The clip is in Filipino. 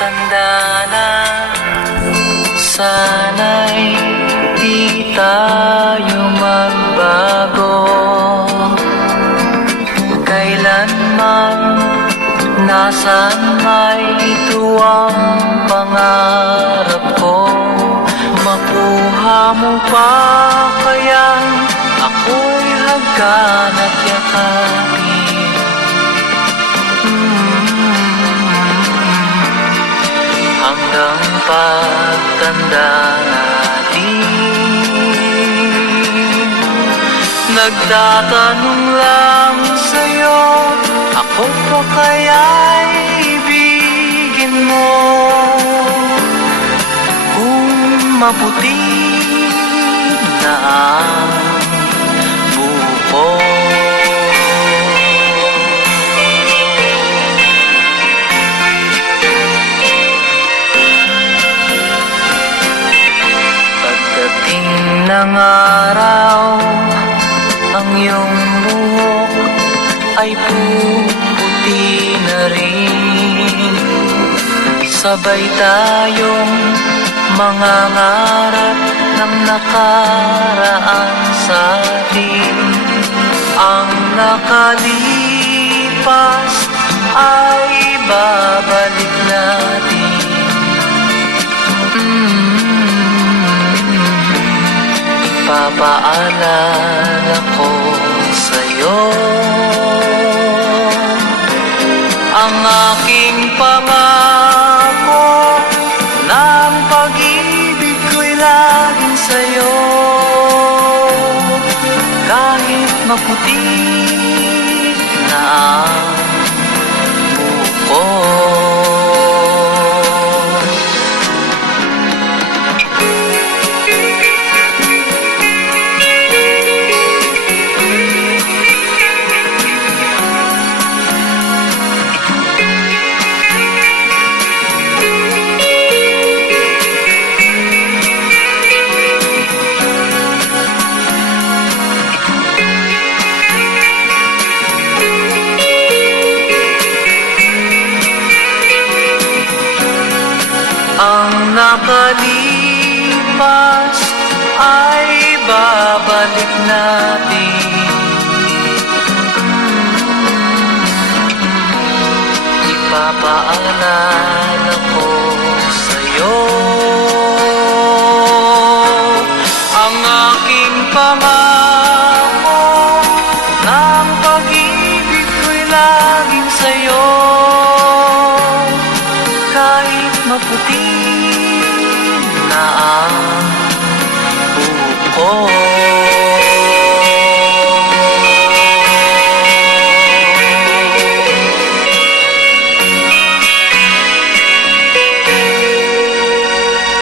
Tanda na, sana'y di tayo magbago. Kailanman, nasaan may tuwang pangarap ko. Makuha mo pa kaya ako'y hagkan at yakapin. Hanggang pagtanda natin, nagtatanong lang sa'yo, ako pa kaya'y ibigin mo? Kung maputi na ang buko. Ng araw, ang iyong buhok ay puputi na rin. Sabay tayong mangangarap ng nakaraan sa atin. Ang nakalipas ay babalik natin. Papaalala ko sa'yo ang aking pangako na ang pag-ibig ko'y laging sa'yo. Kahit maputi na ang buko. Ang nakalipas ay babalik natin. Ipapaalala ko